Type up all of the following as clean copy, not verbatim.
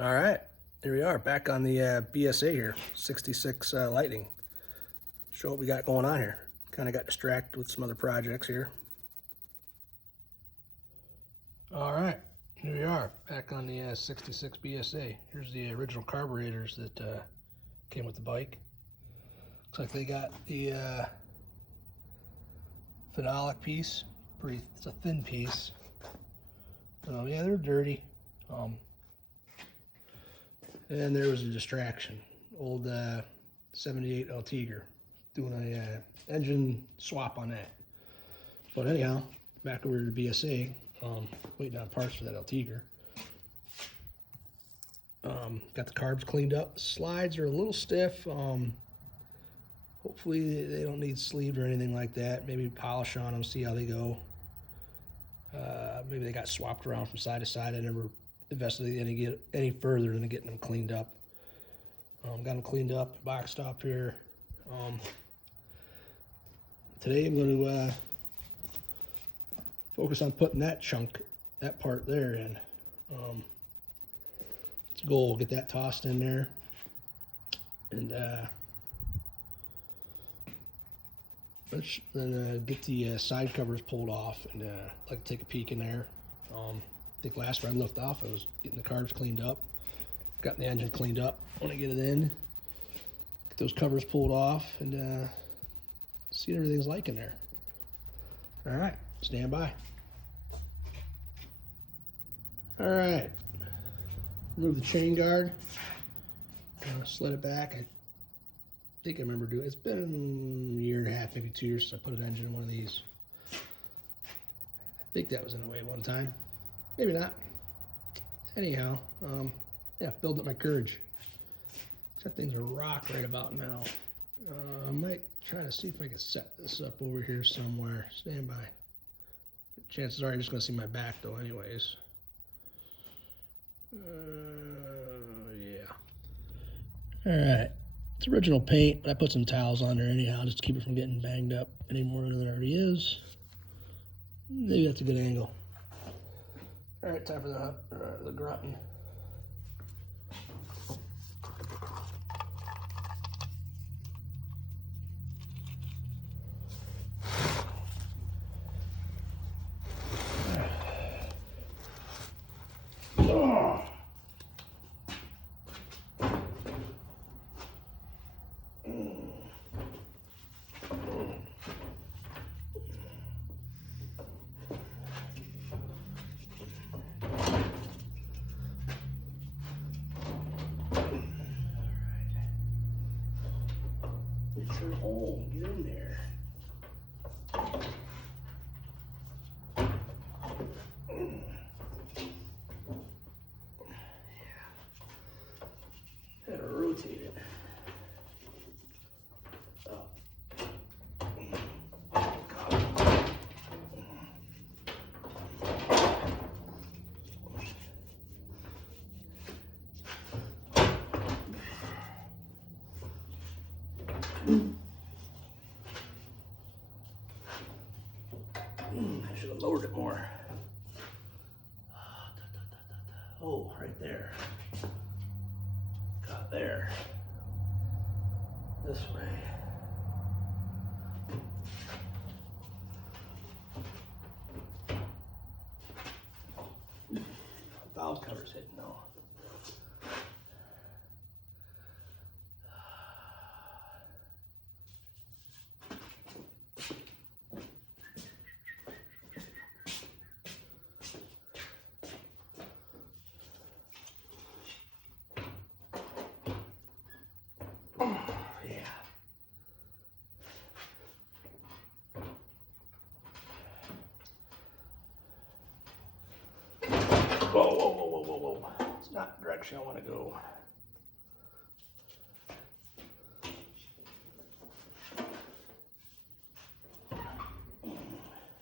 All right, here we are back on the BSA here, 66 Lightning. Show what we got going on here. Kind of got distracted with some other projects here. All right, here we are back on the 66 BSA. Here's the original carburetors that came with the bike. Looks like they got the phenolic piece. It's a thin piece. Yeah, they're dirty. And there was a distraction. Old 78 L Tiger. Doing a engine swap on that. But anyhow, back over to BSA, waiting on parts for that L Tiger. Got the carbs cleaned up. Slides are a little stiff. Hopefully they don't need sleeved or anything like that. Maybe polish on them, see how they go. Maybe they got swapped around from side to side. I never investigated any further than getting them cleaned up. Got them cleaned up, boxed up here. Today I'm going to focus on putting that part there in. It's a goal, get that tossed in there. And then get the side covers pulled off, and like to take a peek in there. I think last time I left off, I was getting the carbs cleaned up, got the engine cleaned up. Want to get it in, get those covers pulled off, and see what everything's like in there. All right, stand by. All right, remove the chain guard, slid it back. I think I remember doing it. It's been a year and a half, maybe 2 years since I put an engine in one of these. I think that was in the way one time. Maybe not. Anyhow, yeah, building up my courage. That thing's a rock right about now. I might try to see if I can set this up over here somewhere. Stand by. Chances are you're just going to see my back though anyways. Yeah. Alright. It's original paint, but I put some towels on there anyhow just to keep it from getting banged up any more than it already is. Maybe that's a good angle. Alright, time for the grunting. Get your hole, get in there. Yeah. Gotta rotate it. I should have lowered it more. Oh, right there. Got there. This way. Valve cover's hitting though. Whoa, whoa, whoa, whoa, whoa, whoa. It's not the direction I want to go.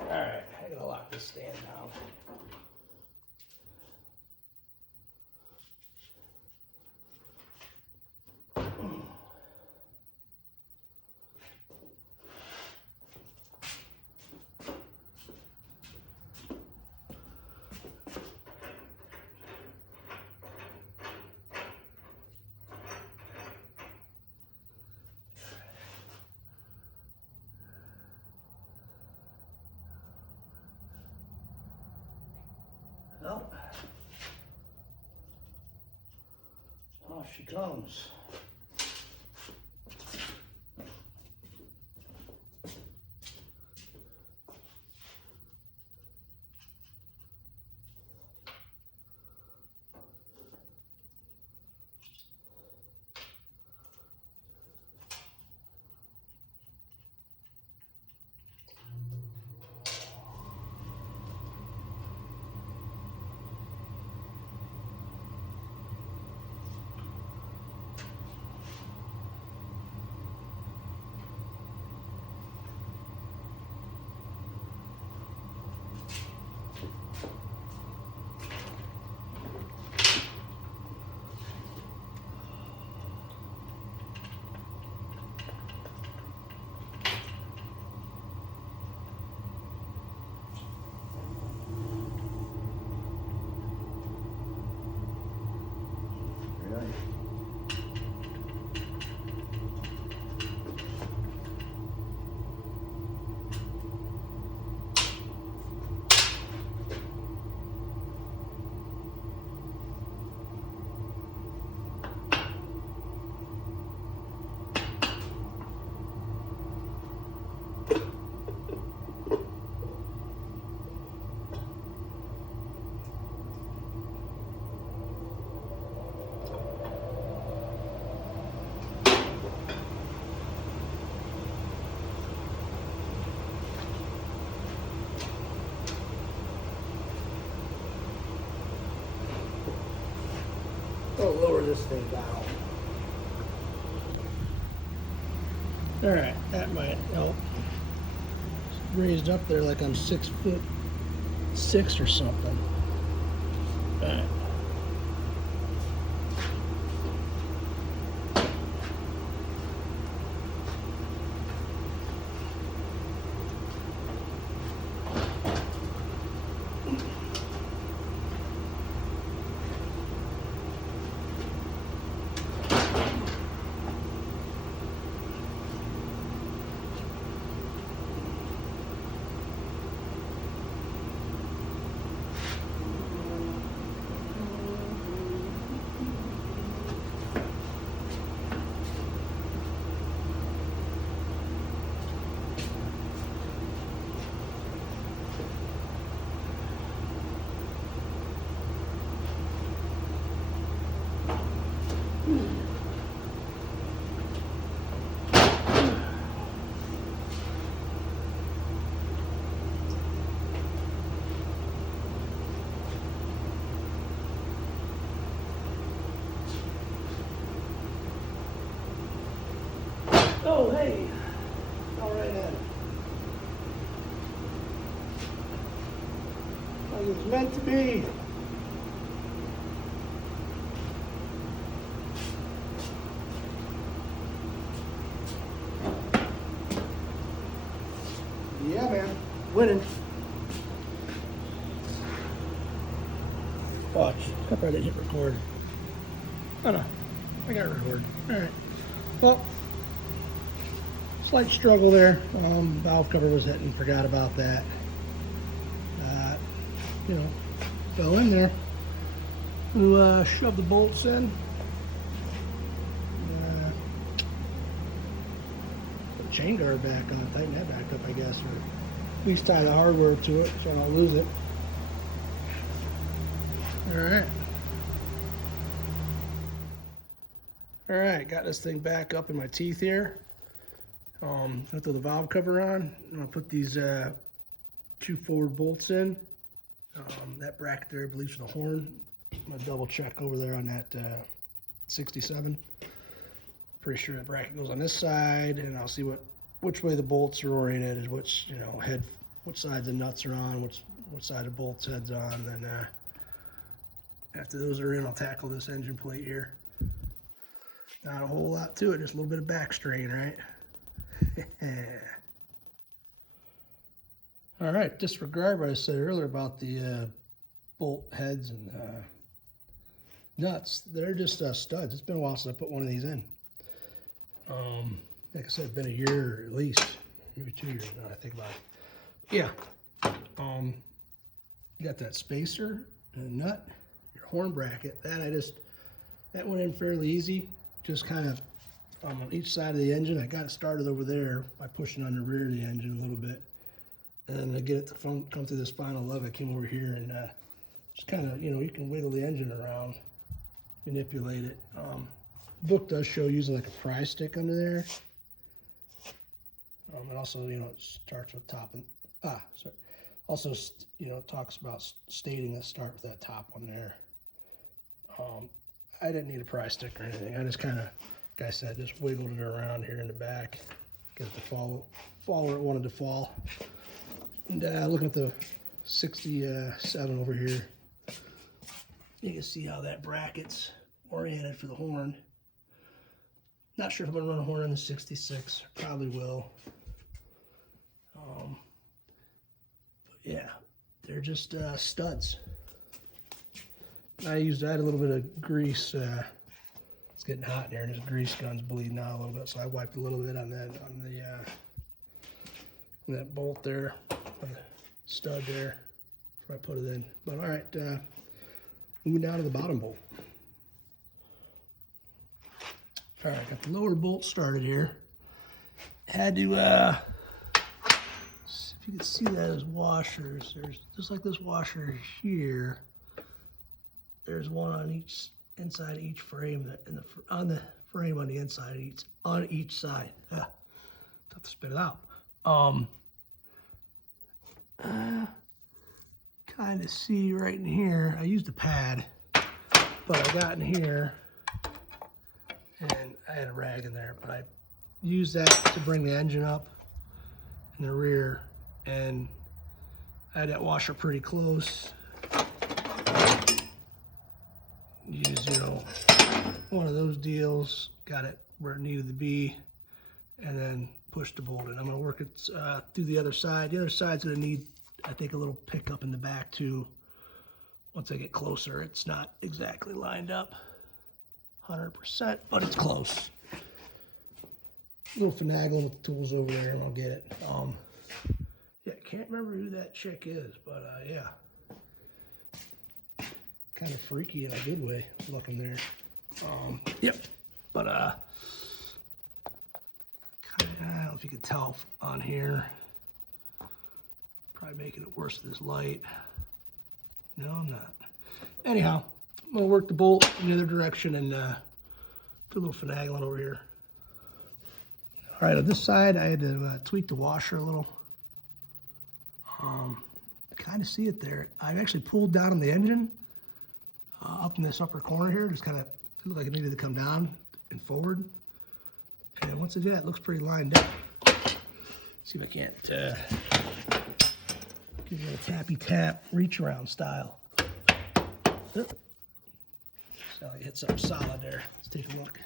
Alright, I gotta lock this stand down. she comes. I'll lower this thing down. All right, that might help. It's raised up there like I'm 6'6" or something. All right. Oh, hey. All right then. Like it was meant to be. Yeah, man. Winning. Watch. I probably didn't hit record. Oh no. I got record. Alright. Well, slight struggle there. Valve cover was hitting. Forgot about that. You know, fell in there. We'll shove the bolts in. Put the chain guard back on. Tighten that back up, I guess, or at least tie the hardware to it so I don't lose it. Alright. Alright, got this thing back up in my teeth here. I'll throw the valve cover on. I'm going to put these 2 forward bolts in. That bracket there, I believe, is the horn. I'm going to double check over there on that 67. Pretty sure that bracket goes on this side, and I'll see which way the bolts are oriented, which, you know, which side the nuts are on, which side the bolts head's on. And then after those are in, I'll tackle this engine plate here. Not a whole lot to it, just a little bit of back strain, right? All right, disregard what I said earlier about the bolt heads and nuts. They're just studs. It's been a while since I put one of these in. Like I said, it's been a year at least, maybe 2 years now I think about it. Yeah. You got that spacer and a nut, your horn bracket. That I just That went in fairly easy, just kind of on each side of the engine. I got it started over there by pushing on the rear of the engine a little bit. And then to get it to come through this final lug, I came over here and just kind of, you can wiggle the engine around, manipulate it. The book does show using like a pry stick under there. And also, it starts with top and, sorry. Also, it talks about stating to start with that top one there. I didn't need a pry stick or anything. I just kind of, like I said, just wiggled it around here in the back, get it to fall where it wanted to fall. And looking at the 67 over here, you can see how that bracket's oriented for the horn. Not sure if I'm going to run a horn on the 66. Probably will. But yeah, they're just studs. I had a little bit of grease. It's getting hot in here, and this grease gun's bleeding out a little bit, so I wiped a little bit on that bolt there, the stud there, before I put it in. But all right, moving down to the bottom bolt. All right, got the lower bolt started here. Had to, if you can see that as washers, there's just like this washer here. There's one on each inside of each frame, on the frame on the inside on each side. Have to spit it out. Kind of see right in here. I used a pad, but I got in here, and I had a rag in there, but I used that to bring the engine up in the rear, and I had that washer pretty close. Used, one of those deals, got it where it needed to be, and then pushed the bolt in. I'm going to work it through the other side. The other side's going to need, I think, a little pickup in the back too. Once I get closer, it's not exactly lined up 100%, but it's close. A little finagling with the tools over there, and I'll get it. Yeah, can't remember who that chick is, but yeah. Kind of freaky in a good way, looking there. Yep, but I don't know if you can tell on here. Probably making it worse with this light. No, I'm not. Anyhow, I'm gonna work the bolt in the other direction and do a little finagling over here. All right, on this side, I had to tweak the washer a little. Kind of see it there. I've actually pulled down on the engine. Up in this upper corner here, just kind of looked like it needed to come down and forward. And once I did, it looks pretty lined up. See if I can't give you a tappy tap, reach around style. Oop. So I hit something solid there. Let's take a look.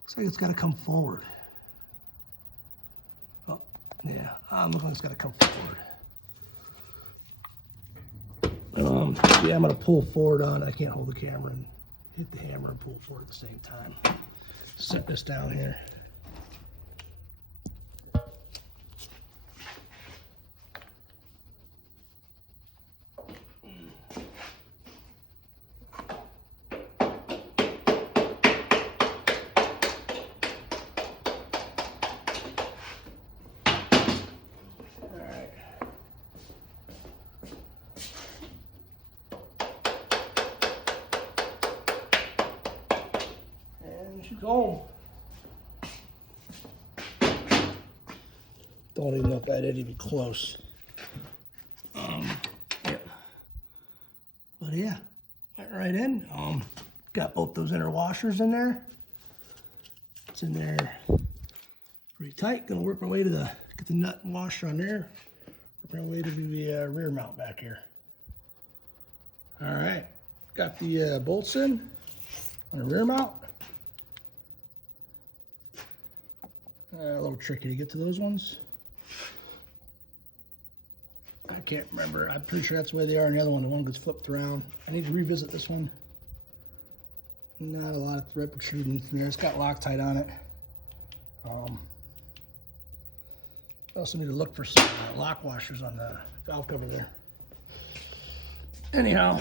Looks like it's got to come forward. Oh, yeah, I'm looking like it's got to come forward. Yeah, I'm going to pull forward on it. I can't hold the camera and hit the hammer and pull forward at the same time. Set this down here. Go. Don't even know if that is even close. Yeah. But yeah, went right in. Got both those inner washers in there. It's in there pretty tight. Gonna work my way to get the nut and washer on there. Work my way to the rear mount back here. All right, got the bolts in on the rear mount. A little tricky to get to those ones. I can't remember. I'm pretty sure that's the way they are in the other one. The one gets flipped around. I need to revisit this one. Not a lot of thread protruding from there. It's got Loctite on it. I also need to look for some lock washers on the valve cover there. anyhow,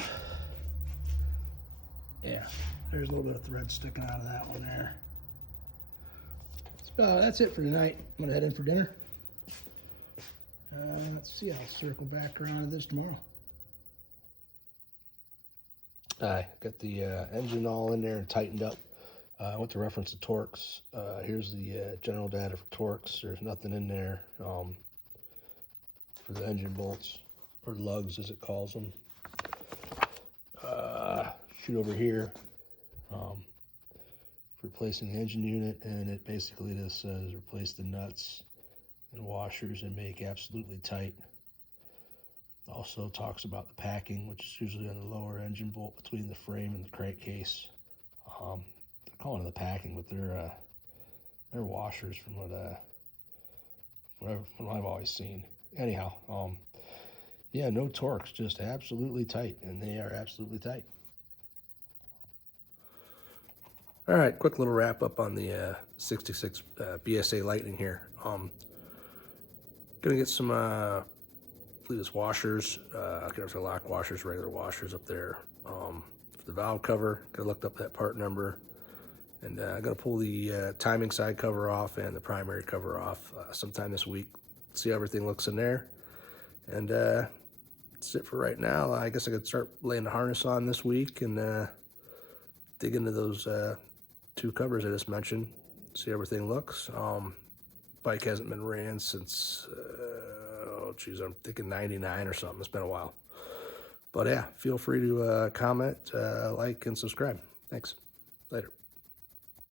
yeah, there's a little bit of thread sticking out of that one there. So that's it for tonight. I'm gonna head in for dinner. Let's see, I'll circle back around to this tomorrow. I got the engine all in there and tightened up. I went to reference the torques. Here's the general data for torques. There's nothing in there for the engine bolts, or lugs as it calls them. Shoot over here, replacing the engine unit, and it basically just says replace the nuts and washers and make absolutely tight. Also talks about the packing, which is usually on the lower engine bolt between the frame and the crankcase. They're calling it the packing, but they're washers from what I've always seen. Anyhow, yeah, no torques, just absolutely tight, and they are absolutely tight. All right, quick little wrap up on the 66 BSA Lightning here. Gonna get some fleetless washers, lock washers, regular washers up there. For the valve cover, gotta look up that part number, and I'm gonna pull the timing side cover off and the primary cover off sometime this week. See how everything looks in there, and that's it for right now. I guess I could start laying the harness on this week and dig into those two covers I just mentioned. See how everything looks. Bike hasn't been ran since, oh geez, I'm thinking 99 or something. It's been a while. But yeah, feel free to comment, like, and subscribe. Thanks. Later.